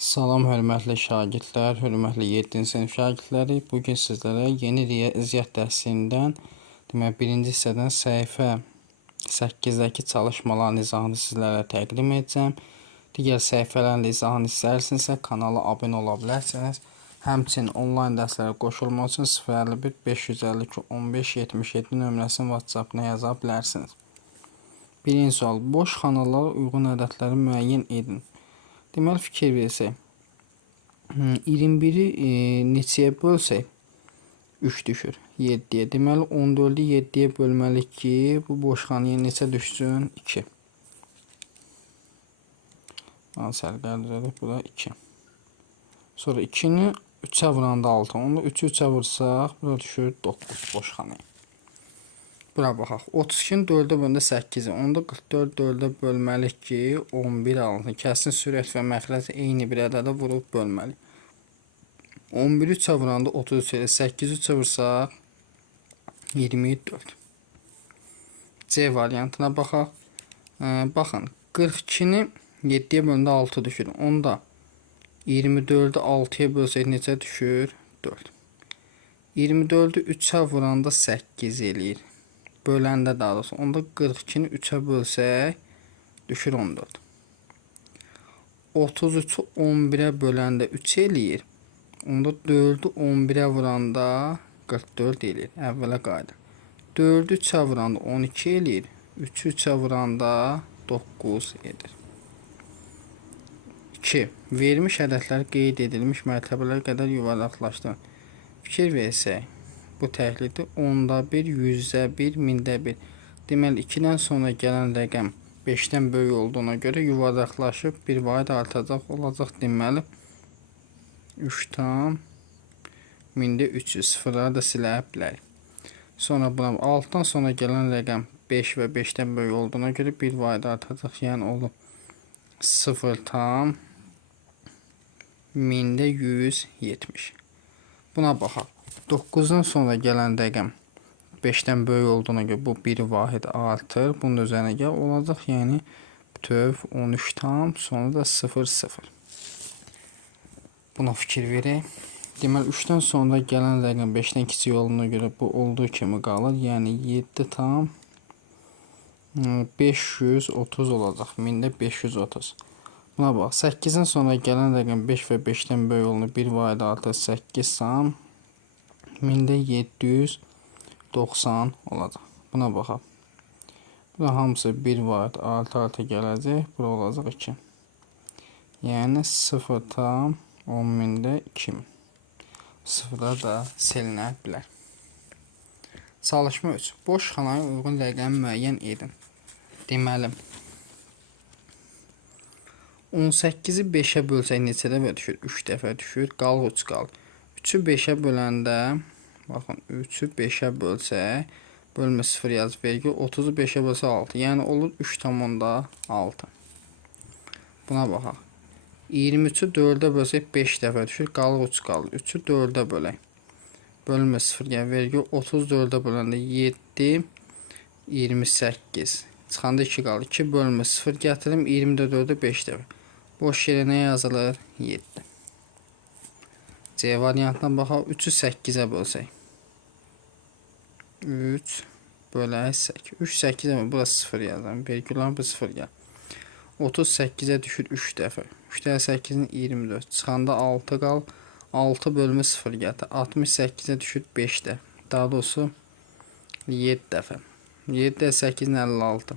Salam hörmətli şagirdlər, hörmətli 7-ci sinif şagirdləri. Bugün sizlərə yeni riyaziyyat dərsindən, demək, birinci hissədən səhifə 8-dəki çalışmaların izahını sizlərə təqdim edəcəm. Digər səhifələrin izahını istərsinizsə kanala abunə ola bilərsiniz. Həmçinin onlayn dərslərə qoşulmaq üçün 051 552 15 77 nömrəsinin WhatsApp-ına yaza bilərsiniz. Birinci sual. Boş xanalara uyğun ədədləri müəyyən edin. Deməli, fikir versək, 21-i neçəyə bölsək 3 düşür 7-yə. Deməli, 14-ü 7-yə bölməliyik ki, bu boş xanaya neçə düşsün? 2. Sərqərdədir, bu da 2. Sonra 2-ni 3-ə vuranda 6. Onu 3-ü 3-ə vursaq, bura düşür 9 boş xanaya. Bura baxaq. 32-ni 4-ə bölündə 8-i. Onda 44 4-ə bölməliyik ki, 11 alınır. Kəsin sürət və məxrəc eyni bir ədədə vurub bölməliyik. 11-i 3-ə vuranda 33 edir. 8-i 3-ə vursaq 24. C variantına baxaq. Baxın, 42-ni 7-yə bölündə 6 düşür. Onda 24-ü 6-ya bölsək necə düşür? 4. 24-ü 3-ə vuranda 8 eləyir. Böləndə daha doğrusu. Onda 42-ni 3-ə bölsək düşür 14. 33-ü 11-ə böləndə 3 eləyir. Onda 4-ü 11-ə vuranda 44 eləyir. Əvvələ qayıdır. 4-ü 3-ə vuranda 12 eləyir. 3-ü 3-ə vuranda 9 edir. 2. Verilmiş ədədlər qeyd edilmiş mərtəbələr qədər yuvarlaqlaşdırın. Fikir versək. Bu təhlildir. 10-da 1, 100-də 1, 1000-də 1. Deməli, 2-dən sonra gələn rəqəm 5-dən böyük olduğuna görə yuvarlaqlaşıb bir vahid artacaq olacaq. Deməli, 3 tam 1000-də 300. Sıfırları da silə bilərik. Sonra buna 6-dan sonra gələn rəqəm 5 və 5-dən böyük olduğuna görə bir vahid artacaq. Yəni, olur 0 tam 1000-də 170. Buna baxaq. 9-dan sonra gələn rəqəm 5-dən böyük olduğuna görə bu bir vahid artır. Bunun üzərinə gəl olacaq. Yəni, bütöv 13 tam, sonra da 0 0. Buna fikir verək. Deməli, 3-dən sonra gələn rəqəm 5-dən kiçik olduğuna görə bu olduğu kimi qalır. Yəni, 7 tam 530 olacaq. 1000-də 530. Buna bax. 8-dən sonra gələn rəqəm 5 və 5-dən böyük olduğuna bir vahid artır. 8 tam 1000-də 790 olacaq. Buna baxaq. Buna hamısı bir vahid artı gələcək. Bura olacaq 2. Yəni 0 tam 10.000-də 2000. Sıfırlar da silinə bilər. Çalışma 3. Boş xanaya uyğun rəqəmi müəyyən edin. Deməli, 18-i 5-ə bölsək neçə dəfə düşür? 3 dəfə düşür. Qalıq 3 qalır. 3-ü 5-ə böləndə, baxın, 3-ü 5-ə bölsək, bölmə 0 yazıb vergi, 30-u 5-ə bölsək 6. Yəni, olur 3,6. Buna baxaq. 23-ü 4-ə bölsək 5 dəfə düşür. Qalıq 3 qalır. 3-ü 4-ə bölək. Bölmə 0 yəni vergi, 34-ə böləndə 7, 28. Çıxanda 2 qalır. 2 bölmə 0 gətirim, 24-ə 5 dəfə. Boş yerə nə yazılır? 7. C variantına baxaq. 3-ü 8-ə bölsək. 3 bölək 8. 3 8-ə bölək. Burası 0 yazalım. Vergülan bu 0 gəl. 38-ə düşür 3 dəfə. 3 dəfə 8-in 24. Çıxanda 6 qal. 6 bölmə 0 gətir. 68-ə düşür 5 dəfə. Daha doğrusu 7 dəfə. 7 dəfə 8-in 56.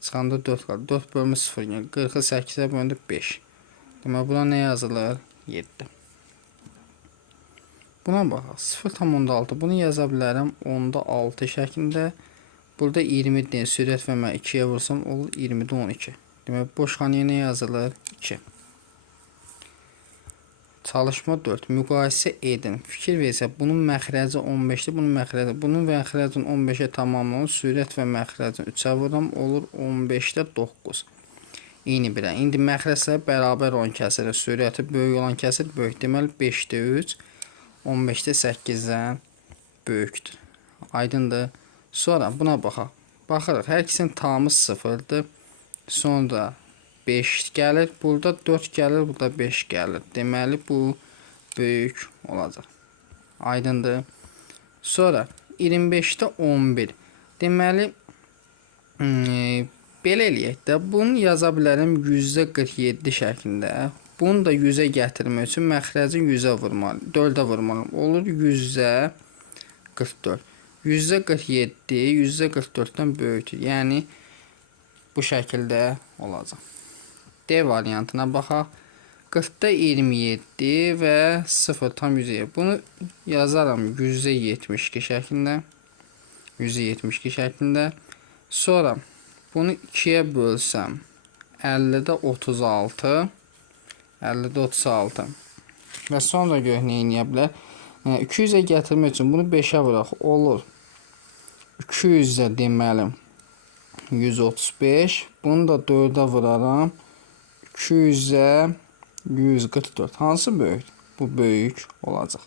Çıxanda 4 qal. 4 bölmə 0 gəl. 40-ı 8-ə bölündə 5. Demək, buna nə yazılır? 7. Buna baxaq. 0,6. Bunu yaza bilərəm 10-da 6 şəklində. Burada 20 sürət və mən 2-yə vursam olur 20-də 12. Demək, boş xanaya nə yazılır? 2. Çalışma 4. Müqayisə edin. Fikir versək, bunun məxrəci 15-dir, bunun məxrəci. Bunun məxrəcin 15-ə tamamlanır. Sürət və məxrəcin 3-ə vuram olur 15-də 9. Eyni birə. İndi məxrəclər bərabər olan kəsir. Sürəti böyük olan kəsir böyük. Deməli, 5-də 3. 15-də 8-dən böyükdür. Aydındır. Sonra buna baxaq. Baxırıq. Hər ikisinin tamı 0-dır. Sonra 5 gəlir. Burada 4 gəlir, burada 5 gəlir. Deməli bu böyük olacaq. Aydındır. Sonra 25-də 11. Deməli belə eləyək də, bunu yaza bilərəm %47 şəklində. Bunu da 100-ə gətirmək üçün məxrəci 100-ə vurmalıyım. 4-ə vurmalıyım. Olur 100-ə 44. %47 %44-dən böyükdür. Yəni bu şəkildə olacaq. D variantına baxaq. 40-da 27 və 0,100. Bunu yazaram %72 şəklində. %72 şəklində. Sonra bunu 2-yə bölsəm 50-də 36. 50-də 36. Və sonra görək nə edə bilər. 200-ə gətirmək üçün bunu 5-ə vuraq. Olur. 200-də deməli 135. Bunu da 4-ə vuraram. 200-ə 144. Hansı böyük? Bu böyük olacaq.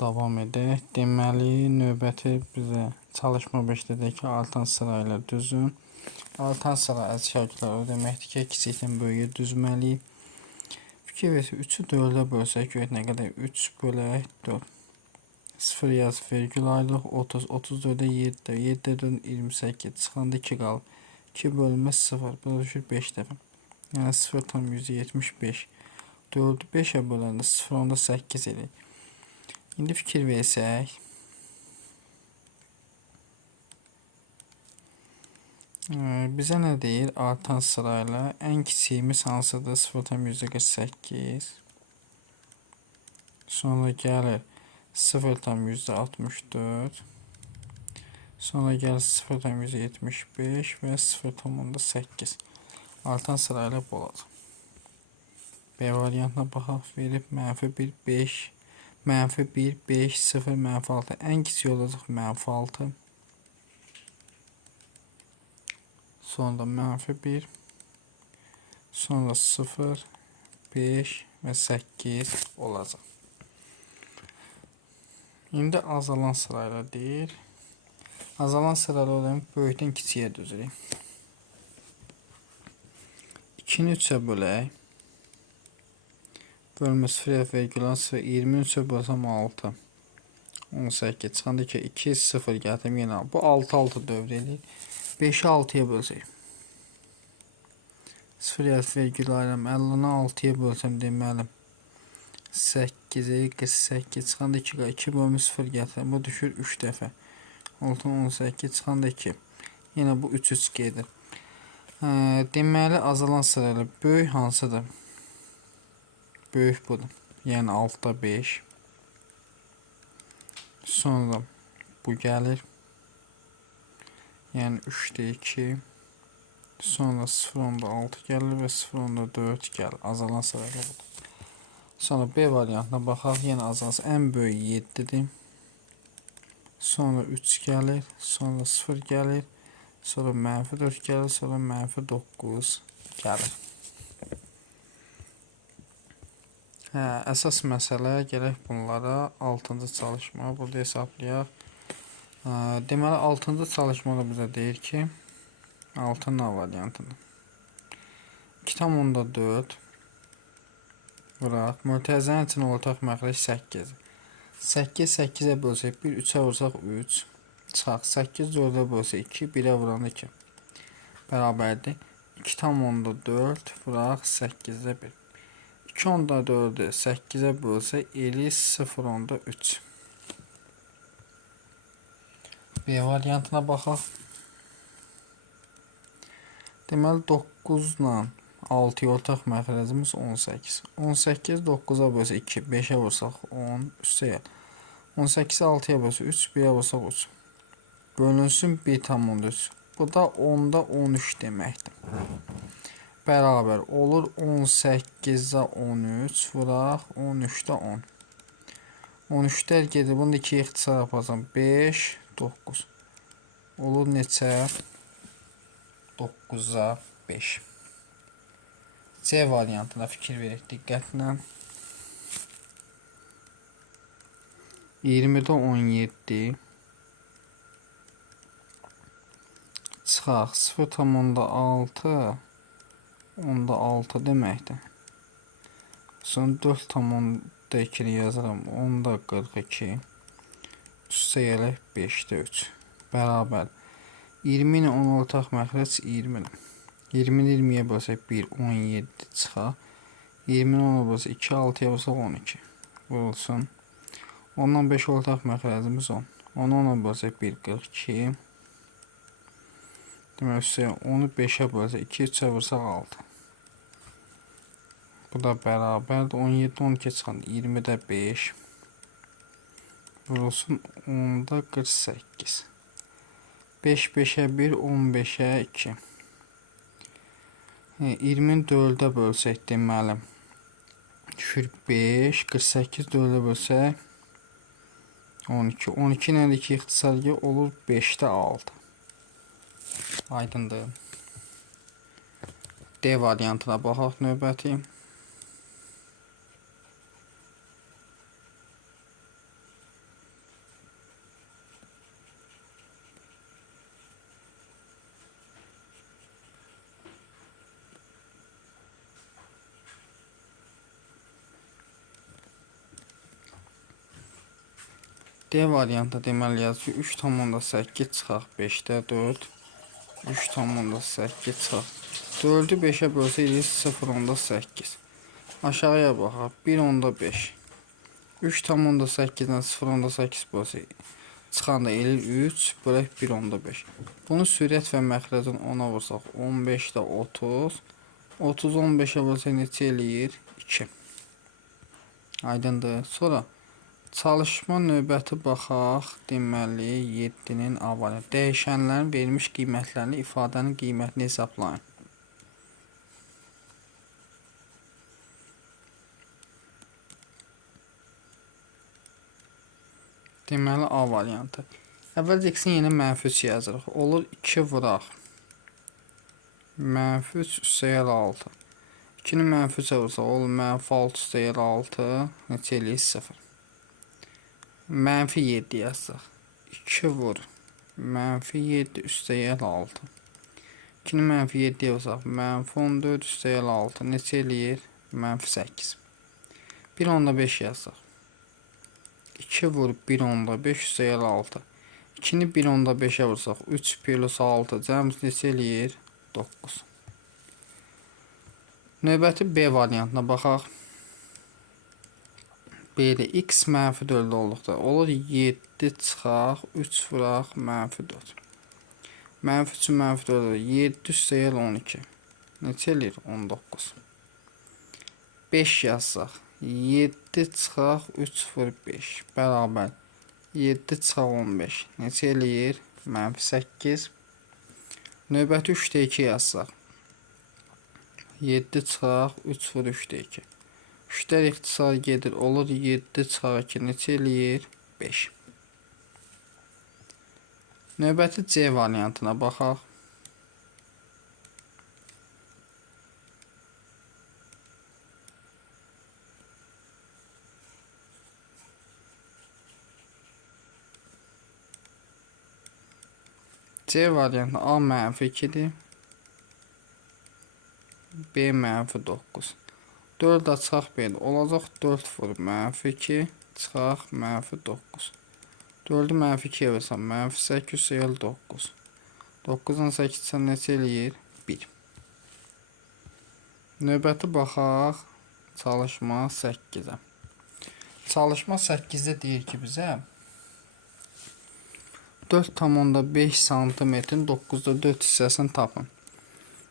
Davam edək. Deməli, növbəti bizə çalışma 5-dədir ki, artan sırayla düzün. Artan sıra əz şəkillər o deməkdir ki, kiçikdən böyüyə düzməliyik. Fikir versə 3-ü 4-ə bölsək, görək nə qədər? 3 bölək 4. 0 yaz, vergül ayrılıq 30. 34-də 7. 7-də 28. Çıxanda 2 qalır. 2 bölünməz 0. Bu da düşür 5 dəfə. Yəni 0,175. 4-ü 5-ə böləndə 0,8 edir. İndi fikir versək. Bizə nə deyir? Artan sırayla ən kiçiyimiz hansıdır? 0,48. Sonra gəlir 0,64. Sonra gəlir 0,75 və 0,8. Artan sırayla bu olacaq. B variantına baxaq. Verib -1, 5, -1, 5, 0, -6. Ən kiçik olacaq -6. Sonra -1. Sonra 0, 5 və 8 olacaq. İndi azalan sırayla deyir. Azalan sırayla olayım, böyükdən kiçiyə düzürük. 2-ni 3-ə bölək. Bölmə 0, vergül 0, 20-ni 3-ə bölsəm 6. 18. Çıxanda ki 2, 0 gətirim yenə. Bu 6 dövr edir. 5-i 6-ya bölsək. 0 vergül ayıram. 50-ni 6-ya bölsəm deməli 8-i 48. Çıxanda 2 bölmə 0 gətirim. Bu düşür 3 dəfə. 6, 18. Çıxanda 2. Yenə bu 3 gedir. Deməli azalan sırayla böyük hansıdır? Böyük budur. Yəni 6-da 5. Sonra bu gəlir. Yəni 3-də 2. Sonra 0,6 gəlir və 0,4 gəlir. Azalan sırayla budur. Sonra B variantına baxaq. Yenə azalan ən böyük 7-dir. Sonra 3 gəlir. Sonra 0 gəlir. Sonra -4 gəlir. Sonra -9 gəlir. Əsas məsələ gələk bunlara 6-cı çalışma burada hesablayaq. Deməli 6-cı çalışmada bizə deyir ki 6 A variantıdır. 2,4 vuraq. Mötərizənin üçün ortaq məxrəc 8. 8 8-ə bölsək 1, 3-ə vursaq 3. Çıxaq. 8 4-ə bölsək 2, 1-ə vuran 2. Bərabərdir. 2,4 vuraq 8-də 1. 2,4-ü 8-ə bölsək eli 0,3. B variantına baxaq. Deməli 9 ilə 6-ya ortaq məxrəcimiz 18. 18 9-a bölsək 2, 5-ə vursaq 10, üstə gəl. 18-i 6-ya bölsək 3, 1-ə vursaq 3. Bölünsün 1,3. Bu da 10-da 13 deməkdir. Bərabər olur 18-də 13 vuraq 13-də 10. 13-lər gedir. Bunu da 2 ixtisar yapacam. 5, 9. Olur neçə? 9-a 5. C variantına fikir verək diqqətlə. 20-də 17. çıxaq 0,6 onda 6 deməkdir. Sonra 4,2 yazıram. Onda 42 üstəyərək 5-də 3 bərabər 20 ilə 10 ortaq məxrəc 20. 20-ni 20-yə bölsək 1, 17 çıxaq. 20-ni 10-a bölsək 2, 6-ya bölsək 12 vurulsun. Ondan 5 ortaq məxrəcimiz 10. 10-u 10-a bölsək 1, 42. Demək üstəyə 10-u 5-ə bölsək 2, 3-ə vursak 6. Bu da bərabərdir. 17, 12 çıxanda 20-də 5 vurulsun. 10-da 48. 5, 5-ə 1, 15-ə 2. 20-ni 4-ə bölsək deməli düşür 5, 48 4-ə bölsək 12. 12 ilə 2 ixtisarı olur 5-də 6. Aydındır. D variantına baxaq növbəti. D variantı deməli yazır 3,8 çıxaq 5-də 4. 3,8 çıxaq. 4-ü 5-ə bölsək 0,8. Aşağıya baxaq 1,5. 3,8-dən 0,8 bölsək çıxanda eləyir 3 bölək 1,5. Bunu sürət və məxrəcin 10-a vursaq 15-də 30. 30 15-ə bölsək neçə eləyir? 2. Aydındır. Sonra çalışma növbəti baxaq. Deməli 7-nin A variantı. Dəyişənlərin verilmiş qiymətlərini ifadənin qiymətini hesablayın. Deməli A variantı. Əvvəlcə x-in yenə -3 yazırıq. Olur 2 vuraq. -3 üstəyər 6. 2-ni -3-ə vursaq olur -6 üstəyər 6. Neçə eləyir? 0. -7 yazsaq. 2 vur. -7 üstəyər 6. 2-ni -7-yə vursaq. -14 üstəyər 6. Neçə eləyir? -8. 1,5 yazsaq. 2 vur 1,5 üstəyər 6. 2-ni 1,5-ə vursaq. 3 plus 6 cəmiz neçə eləyir? 9. Növbəti B variantına baxaq. B-də x -4 olduqda olur 7 çıxaq 3 vuraq -4. -3-ü -4 olur 7 üstəyər 12. Neçə eləyir? 19. 5 yazsaq 7 çıxaq 3 vur 5 bərabər 7 çıxaq 15. Neçə eləyir? -8. Növbəti 3-də 2 yazsaq 7 çıxaq 3 vur 3-də 2. 3-lər ixtisar gedir. Olur 7 çıxaq 2. Neçə eləyir? 5. Növbəti C variantına baxaq. C variantı A -2-dir. B -9. 4 açıq B-də olacaq 4 vur -2 çıxaq -9. 4-ü -2-yə versəm -8 sayıl 9. 9-dan 8-dən neçə eləyir? 1. Növbəti baxaq çalışma 8-ə. Çalışma 8-də deyir ki bizə 4,5 cm-in 9-da 4 hissəsini tapın.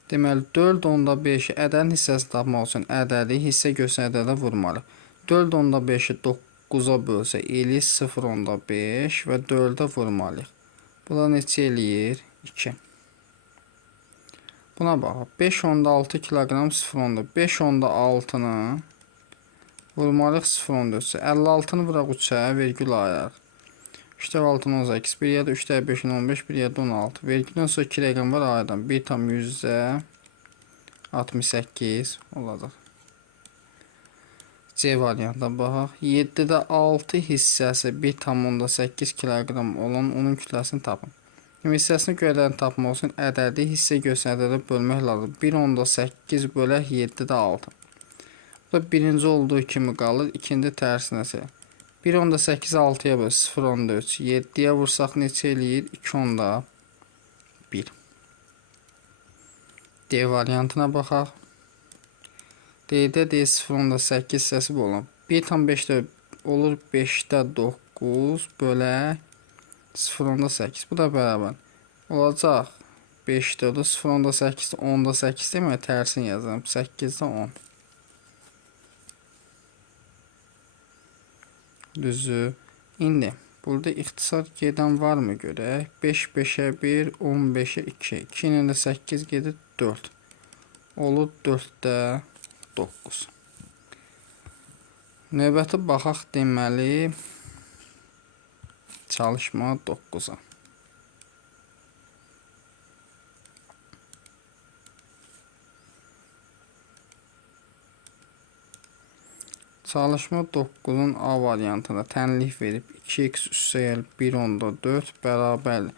Deməli 4,5 ədədin hissəsini tapmaq üçün ədədi hissə göstərən ədədə vurmalı. 4,5-i 9-a bölsə eləyir 0,5 və 4-ə vurmalıyıq. Bu da neçə eləyir? 2. Buna baxaq. 5,6 kiloqram 0,5 5,6-nı vurmalıyıq 0,4-sə. 56-nı vuraq 3-ə, vergül ayıraq. 3-də 6-nı 18, 1 ya da 3-də 5-ni 15, 1 ya da 16. Vergüldən sonra 2 rəqəm var ayırdan. 1,68 olacaq. C variantına baxaq. 7-də 6 hissəsi 1,8 kiloqram olan onun kütləsini tapın. Hissəsini göylərdən tapmaq üçün ədədi hissə göstərilərə bölmək lazım. 1/8 bölək 7-də 6. Bu da birinci olduğu kimi qalır. İkinci tərsinəsi. 1/8 6-ya böl 0/3. 7-yə vursaq neçə eləyir? 2/1. D variantına baxaq. D-də D 0/8 hissəsi bölünür. 1/5 olur 5-də 9 bölək 0/8. Bu da bərabər olacaq 5-də 0/8 10/8 demək tərsini yazıram. 8-də 10. Düzü. İndi burada ixtisar gedən varmı görək? 5 5-ə 1, 15-ə 2. 2 ilə də 8 gedir 4. Olur 4-də 9. Növbəti baxaq deməli çalışma 9-a. Çalışma 9-un A variantına tənlik verib 2x üstəgəl 1/4 bərabər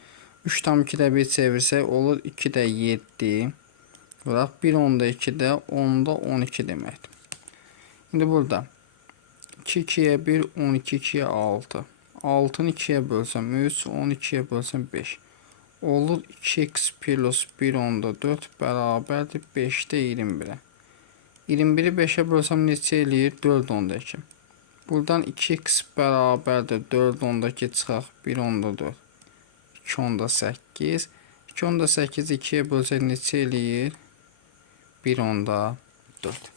3/2-də 1 çevirsək olur 2-də 7. Bıraq 1/2-də 10-da 12 deməkdir. İndi burada 2 2-yə 1, 12 2-yə 6. 6-nı 2-yə bölsəm 3, 12-yə bölsəm 5. Olur 2x plus 1/4 bərabərdir 5-də 21-ə. 21-i 5-ə bölsəm neçə eləyir? 4/2. Buradan 2x bərabərdir 4/2 çıxaq 1/4. 2/8. 2/8 2-yə bölsək neçə eləyir? 1/4.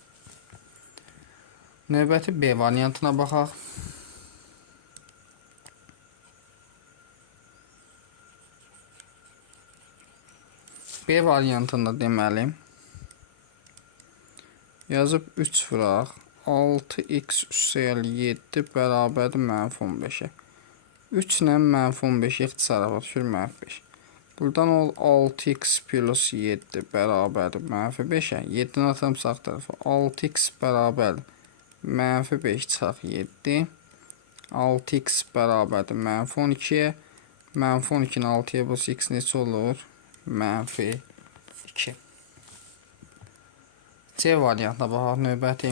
Növbəti B variantına baxaq. B variantında deməli yazıb 3 vuraq. 6x üstəgəl 7 bərabərdir -15-ə. 3 ilə -15 ixtisara düşür -5. Buradan ol 6x plus 7 bərabərdir -5-ə. 7-ni atalım sağ tərəfə. 6x bərabərdir -5 çıxaq 7. 6x bərabərdir -12-yə. -12-ni 6-ya bölsə x neçə olur? -2. C variantına baxaq növbəti.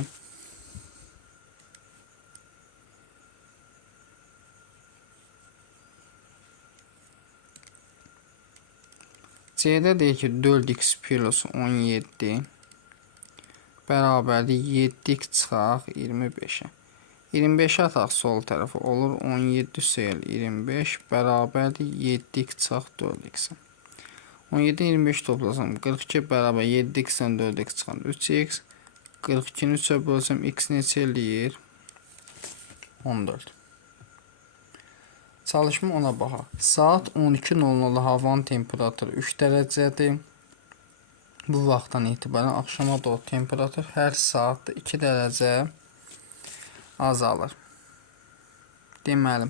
C-də deyir ki 4x plus 17 bərabərdir 7x çıxaq 25-ə. 25-ə ataq sol tərəfə olur 17 üstəgəl 25 bərabərdir 7x çıxaq 4x. 17 25 toplasam 42 bərabər 7x-dən 4x çıxan 3x. 42-ni 3-ə bölsəm x neçə eləyir? 14. Çalışma ona baxaq. Saat 12:00 havanın temperaturu 3 dərəcədir. Bu vaxtdan etibarən axşama doğru temperatur hər saatda 2 dərəcə azalır. Deməli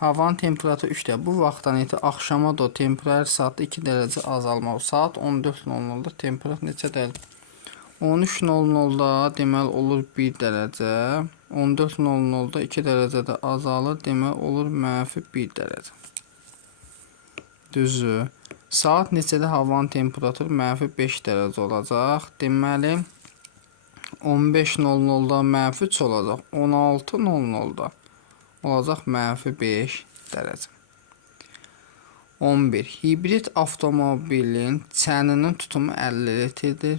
havanın temperaturu 3 dərəcə. Bu vaxtdan etibarən axşama doğru temperatur hər saatda 2 dərəcə azalmalı. Saat 14:00-da temperatur neçə dərəcə? 13:00-da deməli olur 1 dərəcə. 14:00-da 2 dərəcədə azalır. Deməli olur -1 dərəcə. Düzü. Saat neçədə havanın temperaturu -5 dərəcə olacaq? Deməli 15:00-da -3 olacaq. 16:00-da olacaq -5 dərəcə. 11. Hibrid avtomobilin çəninin tutumu 50 litrdir.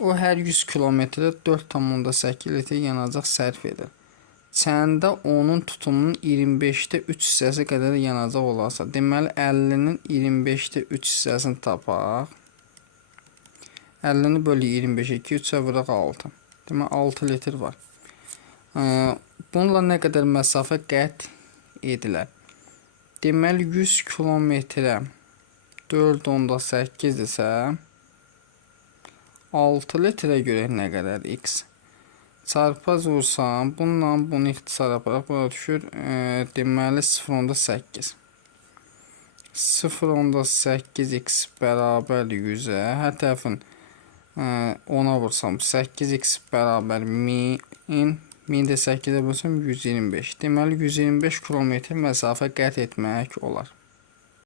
O hər 100 kilometrə 4,8 litr yanacaq sərf edir. Çəndə onun tutumunun 25-də 3 hissəsi qədər yanacaq olarsa, deməli 50-nin 25-də 3 hissəsini tapaq. 50-ni bölü 25-ə 2, 3-ə vuraq 6. Deməli 6 litr var. Bununla nə qədər məsafə qət edilər? Deməli 100 kilometrə 4,8-dirsə 6 litrə görə nə qədər x? Çarpaz vursam, bununla bunu ixtisar aparaq, buna düşür, deməli 0,8. 0,8x bərabərdir 100-ə. Hər tərəfin 10-a vursam, 8x bərabər 1000, 1000-də 8-ə bölsəm 125. Deməli 125 kilometr məsafə qət etmək olar.